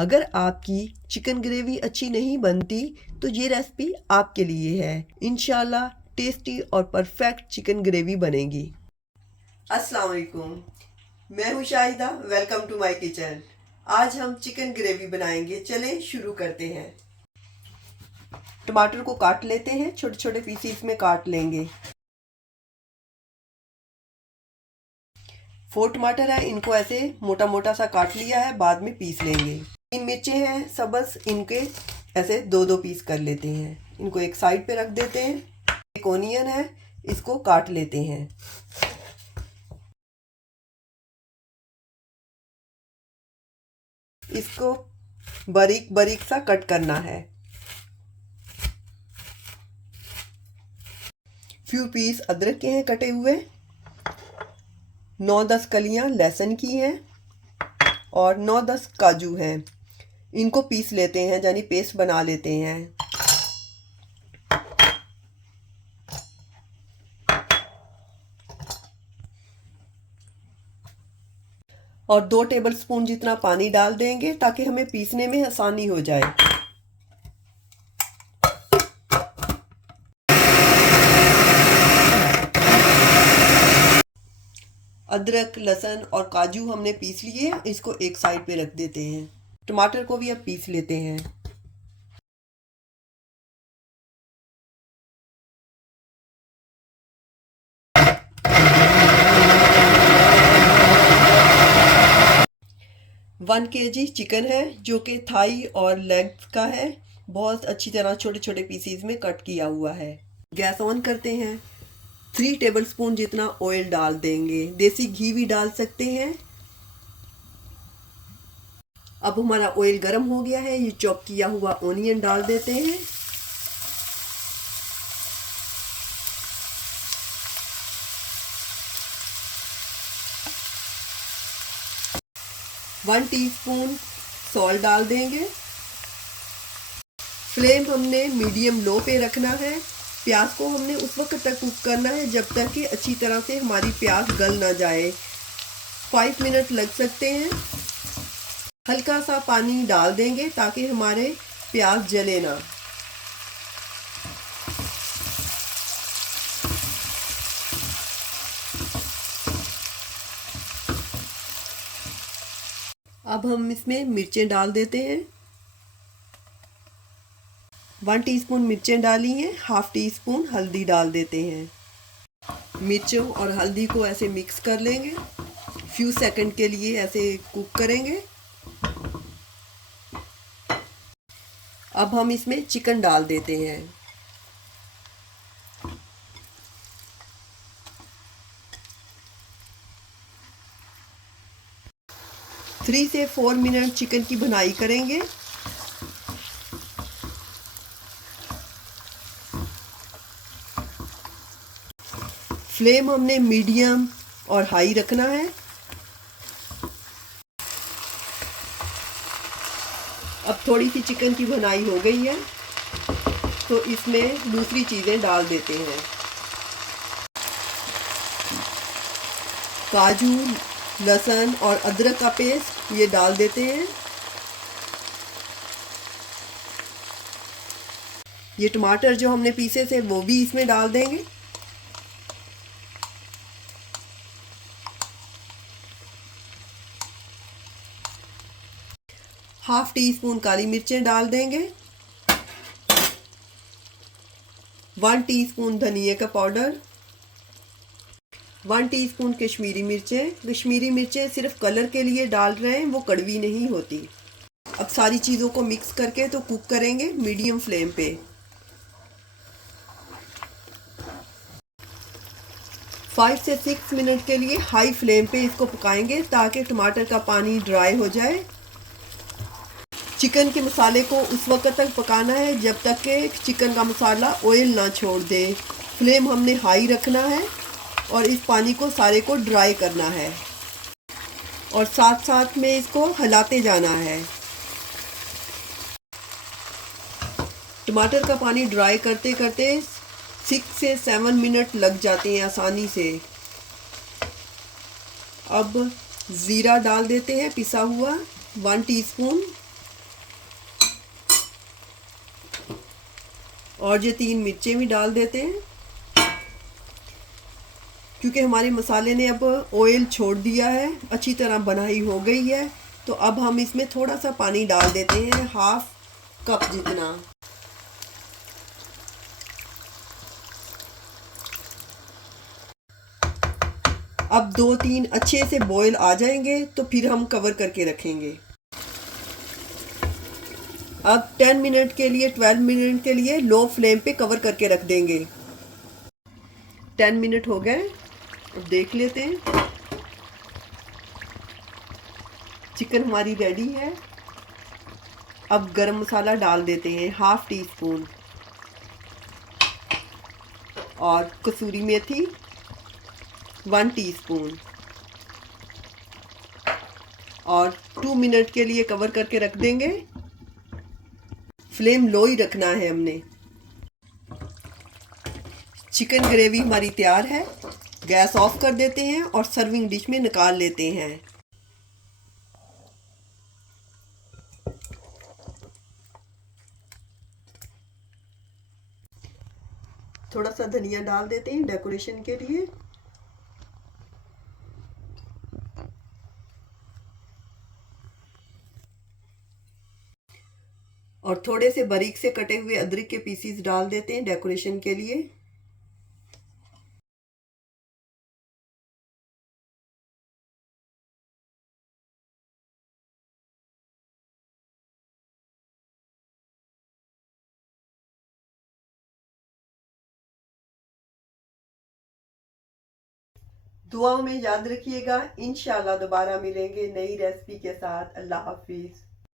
अगर आपकी chicken gravy अच्छी नहीं बनती तो ये रेसिपी आपके लिए है। इंशाल्लाह टेस्टी और परफेक्ट चिकन ग्रेवी बनेगी। अस्सलाम वालेकुम, मैं हूँ Shahida. Welcome to my kitchen. आज हम चिकन ग्रेवी बनाएंगे। चलें शुरू करते हैं। टमाटर को काट लेते हैं, छोटे छोटे पीसीस में काट लेंगे। 4 टमाटर है, इनको ऐसे मोटा मोटा सा काट लिया है, बाद में पीस लेंगे। 3 मिर्चें हैं सब्ज़, इनके ऐसे 2-2 पीस कर लेते हैं। इनको एक साइड पे रख देते हैं। एक ओनियन है, इसको काट लेते हैं। इसको बारीक बारीक सा कट करना है। फ्यू पीस अदरक के हैं कटे हुए। 9-10 कलियां लहसुन की हैं और 9-10 काजू हैं। इनको पीस लेते हैं, यानी पेस्ट बना लेते हैं। और 2 टेबलस्पून जितना पानी डाल देंगे ताकि हमें पीसने में आसानी हो जाए। अदरक, लहसुन और काजू हमने पीस लिए, इसको एक साइड पे रख देते हैं। टमाटर को भी अब पीस लेते हैं। वन केजी चिकन है जो कि थाई और लेग्स का है। बहुत अच्छी तरह छोटे छोटे पीसीज में कट किया हुआ है। गैस ऑन करते हैं। 3 टेबलस्पून जितना ऑयल डाल देंगे। देसी घी भी डाल सकते हैं। अब हमारा ऑयल गर्म हो गया है, ये चॉप किया हुआ ओनियन डाल देते हैं। वन टीस्पून सॉल्ट डाल देंगे। फ्लेम हमने मीडियम लो पे रखना है। प्याज को हमने उस वक्त तक कुक करना है जब तक कि अच्छी तरह से हमारी प्याज गल ना जाए। 5 मिनट लग सकते हैं। हल्का सा पानी डाल देंगे ताकि हमारे प्याज जले ना। अब हम इसमें मिर्चें डाल देते हैं। 1 टीस्पून मिर्चें डाली हैं। हाफ टी स्पून हल्दी डाल देते हैं। मिर्चों और हल्दी को ऐसे मिक्स कर लेंगे। फ्यू सेकंड के लिए ऐसे कुक करेंगे। अब हम इसमें चिकन डाल देते हैं। थ्री से 4 मिनट चिकन की भुनाई करेंगे। फ्लेम हमने मीडियम और हाई रखना है। अब थोड़ी सी चिकन की भुनाई हो गई है तो इसमें दूसरी चीज़ें डाल देते हैं। काजू, लहसुन और अदरक का पेस्ट ये डाल देते हैं। ये टमाटर जो हमने पीसे थे वो भी इसमें डाल देंगे। हाफ टी स्पून काली मिर्चें डाल देंगे। 1 टीस्पून धनिया का पाउडर। 1 टीस्पून कश्मीरी मिर्चें। कश्मीरी मिर्चें सिर्फ कलर के लिए डाल रहे हैं, वो कड़वी नहीं होती। अब सारी चीज़ों को मिक्स करके तो कुक करेंगे मीडियम फ्लेम पे। 5 से 6 मिनट के लिए हाई फ्लेम पे इसको पकाएंगे ताकि टमाटर का पानी ड्राई हो जाए। चिकन के मसाले को उस वक्त तक पकाना है जब तक कि चिकन का मसाला ऑयल ना छोड़ दे। फ्लेम हमने हाई रखना है और इस पानी को सारे को ड्राई करना है और साथ साथ में इसको हिलाते जाना है। टमाटर का पानी ड्राई करते करते 6 से 7 मिनट लग जाते हैं आसानी से। अब ज़ीरा डाल देते हैं पिसा हुआ 1 टीस्पून। और ये 3 मिर्चें भी डाल देते हैं। क्योंकि हमारे मसाले ने अब ऑयल छोड़ दिया है, अच्छी तरह बनाई हो गई है, तो अब हम इसमें थोड़ा सा पानी डाल देते हैं, हाफ कप जितना। अब 2-3 अच्छे से बॉईल आ जाएंगे तो फिर हम कवर करके रखेंगे। अब 10 मिनट के लिए 12 मिनट के लिए लो फ्लेम पे कवर करके रख देंगे। 10 मिनट हो गए, अब देख लेते हैं। चिकन हमारी रेडी है। अब गरम मसाला डाल देते हैं, हाफ टी स्पून, और कसूरी मेथी 1 टीस्पून, और 2 मिनट के लिए कवर करके रख देंगे। फ्लेम लो ही रखना है हमने। चिकन ग्रेवी हमारी तैयार है। गैस ऑफ कर देते हैं और सर्विंग डिश में निकाल लेते हैं। थोड़ा सा धनिया डाल देते हैं डेकोरेशन के लिए। और थोड़े से बारीक से कटे हुए अदरक के पीसीस डाल देते हैं डेकोरेशन के लिए। दुआओं में याद रखिएगा। इंशाल्लाह दोबारा मिलेंगे नई रेसिपी के साथ। अल्लाह हाफिज।